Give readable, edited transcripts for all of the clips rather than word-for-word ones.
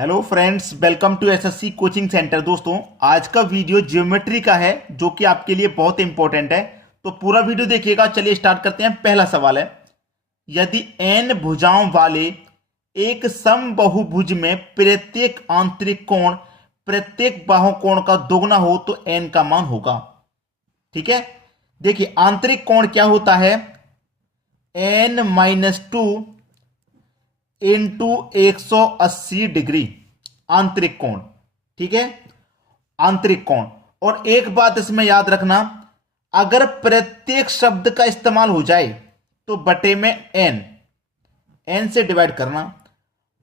Hello friends, welcome to SSC coaching centre. दोस्तों, आज का वीडियो ज्योमेट्री का है जो कि आपके लिए बहुत इंपॉर्टेंट है, तो पूरा वीडियो देखिएगा। चलिए स्टार्ट करते हैं। पहला सवाल है, यदि n भुजाओं वाले एक समबाहुभुज में प्रत्येक आंतरिक कोण प्रत्येक बाहु कोण का दोगुना हो तो n का मान होगा। ठीक है, देखिए आंतरिक कोण क्या होता है, n-2 इंटू 180 डिग्री आंतरिक कोण। ठीक है, आंतरिक कोण। और एक बात इसमें याद रखना, अगर प्रत्येक शब्द का इस्तेमाल हो जाए तो बटे में n से डिवाइड करना।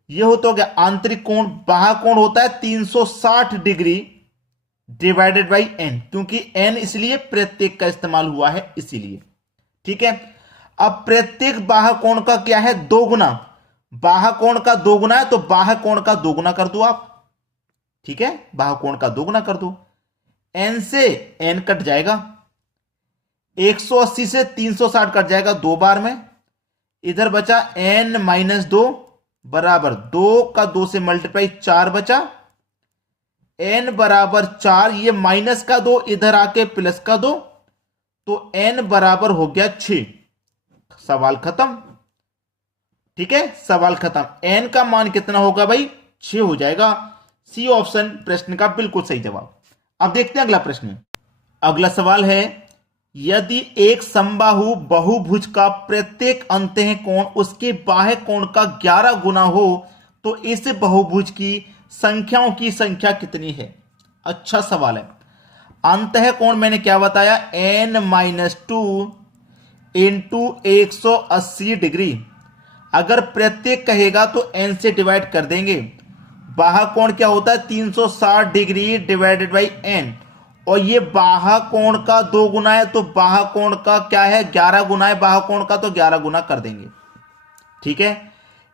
यह होता हो गया आंतरिक कोण। बाह्य कोण होता है 360 डिग्री डिवाइडेड बाई n, क्योंकि n इसलिए प्रत्येक का इस्तेमाल हुआ है इसीलिए। ठीक है, अब प्रत्येक बाह्य कोण का क्या है, दोगुना। बाह्य कोण का दोगुना है तो बाह्य कोण का दोगुना कर दो आप। ठीक है, बाह्य कोण का दोगुना कर दो। n से n कट जाएगा, 180 से 360 कट जाएगा 2 बार में। इधर बचा n-2 बराबर 2 का 2 से मल्टीप्लाई 4 बचा। n बराबर 4, ये माइनस का 2 इधर आके प्लस का 2, तो n बराबर हो गया 6। सवाल खत्म। ठीक है, सवाल खत्म। n का मान कितना होगा भाई, 6 हो जाएगा। सी ऑप्शन प्रश्न का बिल्कुल सही जवाब। अब देखते हैं अगला प्रश्न। अगला सवाल है, यदि एक समबाहु बहुभुज का प्रत्येक अंतः कोण उसके बाह्य कोण का 11 गुना हो तो इस बहुभुज की संख्याओं की संख्या कितनी है। अच्छा सवाल है। अंतः कोण मैंने क्या बताया, n-2 इंटू 180 डिग्री। अगर प्रत्येक कहेगा तो n से डिवाइड कर देंगे। बाह्य कोण क्या होता है, 360 डिग्री डिवाइडेड बाई n, और ये बाह्य कोण का 2 गुना है तो बाह्य कोण का क्या है, 11 गुना है बाह्य कोण का, तो 11 गुना कर देंगे। ठीक है,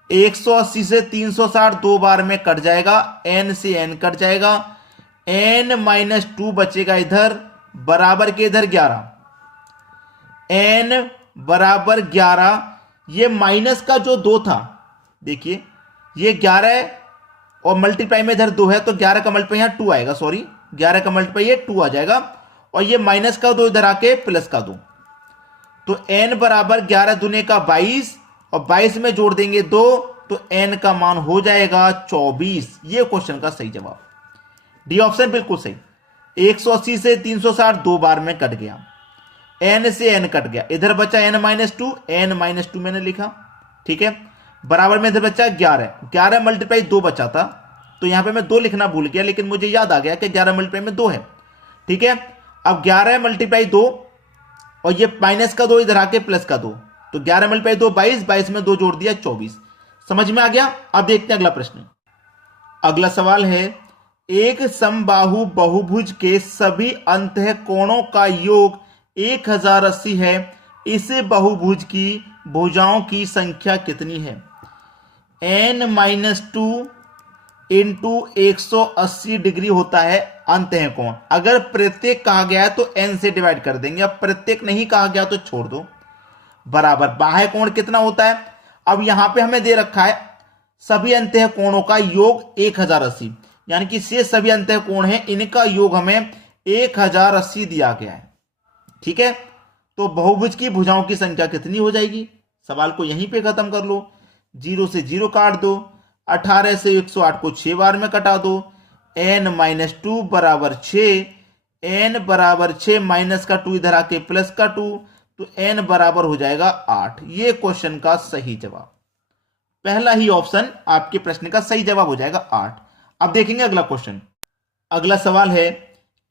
180 से 360 2 बार में कट जाएगा, n से n कट जाएगा, n-2 बचेगा इधर, बराबर के इधर 11, n बराबर 11। ये माइनस का जो 2 था, देखिए ये 11 है और मल्टीप्लाई में इधर 2 है, तो 11 का मल्टीप्लाई यहां 2 आएगा, सॉरी 11 का मल्टीप्लाई ये 2 आ जाएगा, और ये माइनस का 2 इधर आके प्लस का 2, तो n बराबर 11 दूने का 22, और 22 में जोड़ देंगे 2, तो n का मान हो जाएगा 24। ये क्वेश्चन का सही जवाब, डी ऑप्शन बिल्कुल सही। 180 से 360 2 बार में कट गया, n से n कट गया, इधर बचा n-2, n-2 मैंने लिखा। ठीक है, बराबर में इधर बचा 11 मल्टीप्लाई 2 बचा था, तो यहां पे मैं 2 लिखना भूल गया, लेकिन मुझे याद आ गया कि 11 मल्टीप्लाई में 2 है। ठीक है, अब 11 मल्टीप्लाई 2 और ये माइनस का 2 इधर आके प्लस का 2, तो 11 मल्टीप्लाई 2 22, 22 में 2 जोड़ दिया 24। समझ में आ गया। अब देखते हैं अगला प्रश्न। अगला सवाल है, एक समबाहु बहुभुज के सभी अंतः कोणों का योग 1080 है, इस बहुभुज की भुजाओं की संख्या कितनी है। n-2 इंटू 180 डिग्री होता है अंतः कोण। अगर प्रत्येक कहा गया है तो n से डिवाइड कर देंगे, अब प्रत्येक नहीं कहा गया तो छोड़ दो। बराबर बाह्य कोण कितना होता है, अब यहां पे हमें दे रखा है सभी अंतः कोणों का योग 1080, यानी कि शेष सभी अंतः कोण हैं, इनका योग हमें 1080 दिया गया है। ठीक है, तो बहुभुज की भुजाओं की संख्या कितनी हो जाएगी। सवाल को यहीं पे खत्म कर लो, 0 से 0 काट दो, 18 से 108 को 6 बार में कटा दो, n-2 बराबर 6, n बराबर 6 माइनस का 2 इधर आके प्लस का 2, तो n बराबर हो जाएगा 8। ये क्वेश्चन का सही जवाब, पहला ही ऑप्शन आपके प्रश्न का सही जवाब हो जाएगा 8। अब देखेंगे अगला क्वेश्चन। अगला सवाल है,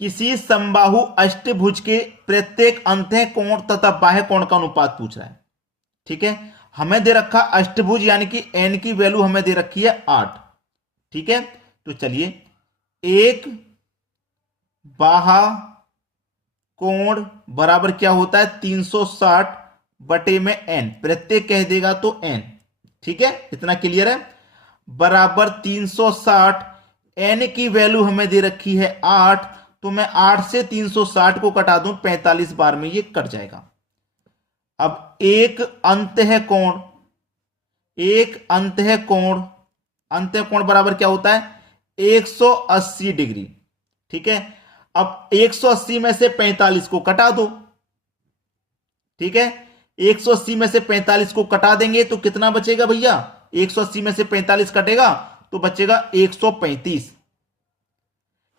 किसी समबाहु अष्टभुज के प्रत्येक अंतः कोण तथा बाह्य कोण का अनुपात पूछ रहा है। ठीक है, हमें दे रखा अष्टभुज, यानी कि n की वैल्यू हमें दे रखी है 8। ठीक है, तो चलिए एक बाह्य कोण बराबर क्या होता है, 360 बटे में n, प्रत्येक कह देगा तो n। ठीक है, इतना क्लियर है। बराबर 360, n की वैल्यू हमें दे रखी है 8, तो मैं 8 से 360 को कटा दूं 45 बार में, ये कट जाएगा। अब एक अंतः कोण अंतः कोण बराबर क्या होता है 180 डिग्री। ठीक है, अब 180 में से 45 को कटा दो। ठीक है, 180 में से 45 को कटा देंगे तो कितना बचेगा भैया, 180 में से 45 कटेगा तो बचेगा 135।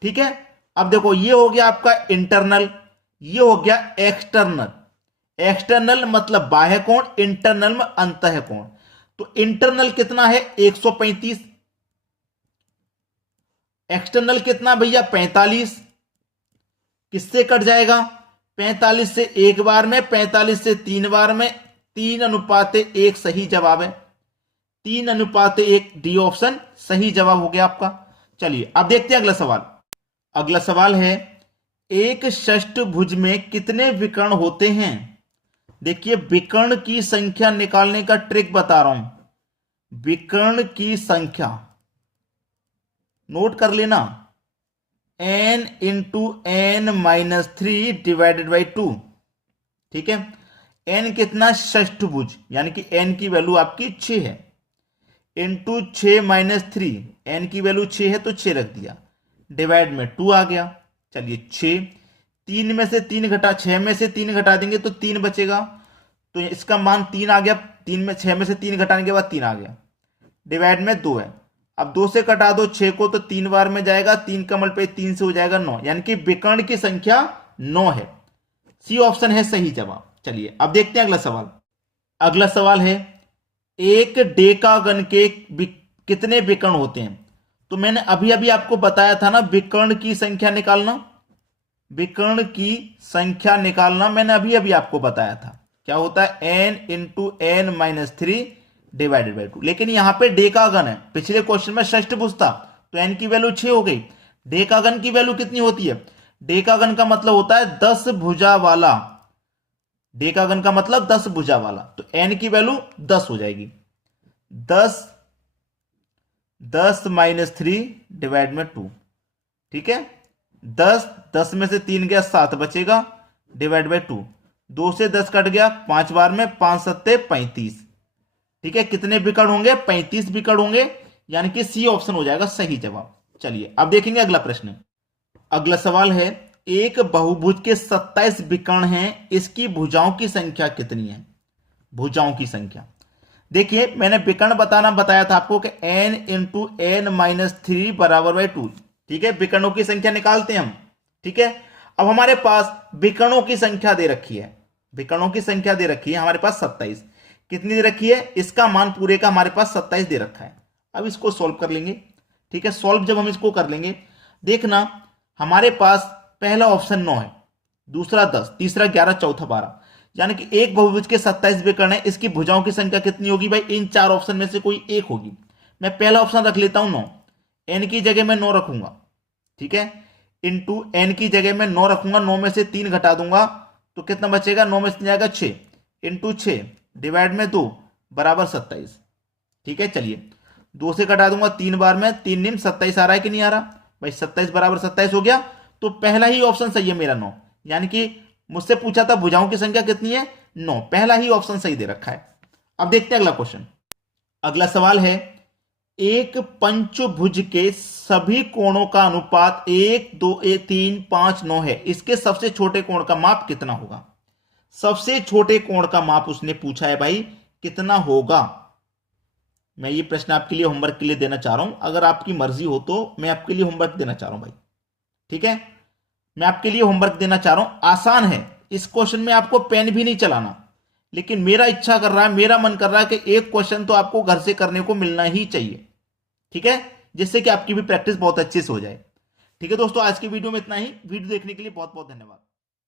ठीक है, अब देखो ये हो गया आपका इंटरनल, ये हो गया एक्सटर्नल। एक्सटर्नल मतलब बाह्य कोण, इंटरनल में अंतः कोण। तो इंटरनल कितना है 135, एक्सटर्नल कितना भैया 45। किससे कट जाएगा 45 से एक बार में, 45 से 3 बार में, 3:1 सही जवाब है, 3:1 डी ऑप्शन सही जवाब हो गया आपका। चलिए अब देखते हैं अगला सवाल। अगला सवाल है एक षष्ठभुज में कितने विकर्ण होते हैं। देखिए विकर्ण की संख्या निकालने का ट्रिक बता रहा हूं, विकर्ण की संख्या नोट कर लेना, n into n minus 3 divided by 2। ठीक है, n कितना षष्ठभुज यानी कि n की वैल्यू आपकी 6 है, इंटू 6 माइनस 3, n की वैल्यू 6 है तो 6 रख दिया, डिवाइड में 2 आ गया। चलिए 6, 3 में से 3 घटा, 6 में से 3 घटा देंगे तो 3 बचेगा, तो इसका मान 3 आ गया, 6 में से 3 घटाने के बाद 3 आ गया, डिवाइड में 2 है। अब 2 से कटा दो 6 को तो 3 बार में जाएगा, 3 का मल्टीप्लाई 3 से हो जाएगा 9, यानी कि विकर्ण की संख्या 9 है। सी ऑप्शन है सही जवाब। चलिए अब देखते हैं अगला सवाल। अगला सवाल है एक डेकागन के कितने विकर्ण होते हैं। तो मैंने अभी अभी आपको बताया था ना विकर्ण की संख्या निकालना, विकर्ण की संख्या निकालना मैंने अभी अभी आपको बताया था, क्या होता है n into n minus 3 divided by 2। लेकिन यहां पे डेकागन है, पिछले क्वेश्चन में षष्ठभुज था तो n की वैल्यू 6 हो गई, डेकागन की वैल्यू कितनी होती है, डेकागन का मतलब होता है 10 भुजा वाला, डेकागन का मतलब 10 भुजा वाला, तो n की वैल्यू 10 हो जाएगी, 10 माइनस 3 डिवाइड में 2। ठीक है, 10 में से 3 गया 7 बचेगा, डिवाइड बाई 2, 2 से 10 कट गया 5 बार में, 5 सत्ते 35। ठीक है, कितने विकर्ण होंगे 35 विकर्ण होंगे, यानी कि सी ऑप्शन हो जाएगा सही जवाब। चलिए अब देखेंगे अगला प्रश्न। अगला सवाल है एक बहुभुज के 27 विकर्ण हैं, इसकी भुजाओं की संख्या कितनी है। भुजाओं की संख्या देखिए मैंने विकर्ण बताया था आपको कि n इंटू n माइनस 3 बराबर बाई 2। ठीक है, विकर्णों की संख्या निकालते हैं हम। ठीक है, अब हमारे पास विकर्णों की संख्या दे रखी है, विकर्णों की संख्या दे रखी है हमारे पास 27। कितनी दे रखी है, इसका मान पूरे का हमारे पास 27 दे रखा है। अब इसको सॉल्व कर लेंगे। ठीक है, सॉल्व जब हम इसको कर लेंगे, देखना हमारे पास पहला ऑप्शन 9 है, दूसरा 10, तीसरा 11, चौथा 12, यानी कि एक बहुभुज के 27 विकर्ण है, इसकी भुजाओं की संख्या कितनी होगी भाई, इन 4 ऑप्शन में से कोई एक होगी। मैं पहला ऑप्शन रख लेता हूं 9, n की जगह मैं 9 रखूंगा। ठीक है, इंटू n की जगह मैं 9 रखूंगा, 9 में से 3 घटा दूंगा तो कितना बचेगा, 9 में से जाएगा 6, इंटू 6 डिवाइड में 2 बराबर 27। ठीक है, चलिए 2 से घटा दूंगा 3 बार में, 3 निम 27 आ रहा है कि नहीं आ रहा भाई, 27 बराबर 27 हो गया, तो पहला ही ऑप्शन सही है मेरा 9, यानी कि मुझसे पूछा था भुजाओं की संख्या कितनी है 9, पहला ही ऑप्शन सही दे रखा है। अब देखते हैं अगला क्वेश्चन। अगला सवाल है एक पंचभुज के सभी कोणों का अनुपात 1, 2, 3, 5, 9 है, इसके सबसे छोटे कोण का माप कितना होगा। सबसे छोटे कोण का माप उसने पूछा है भाई कितना होगा। मैं ये प्रश्न आपके लिए होमवर्क के लिए देना चाह रहा हूं, अगर आपकी मर्जी हो तो मैं आपके लिए होमवर्क देना चाह रहा हूं भाई। ठीक है, मैं आपके लिए होमवर्क देना चाह रहा हूं, आसान है, इस क्वेश्चन में आपको पेन भी नहीं चलाना, लेकिन मेरा इच्छा कर रहा है, मेरा मन कर रहा है कि एक क्वेश्चन तो आपको घर से करने को मिलना ही चाहिए। ठीक है, जिससे कि आपकी भी प्रैक्टिस बहुत अच्छे से हो जाए। ठीक है दोस्तों, आज की वीडियो में इतना ही। वीडियो देखने के लिए बहुत बहुत धन्यवाद।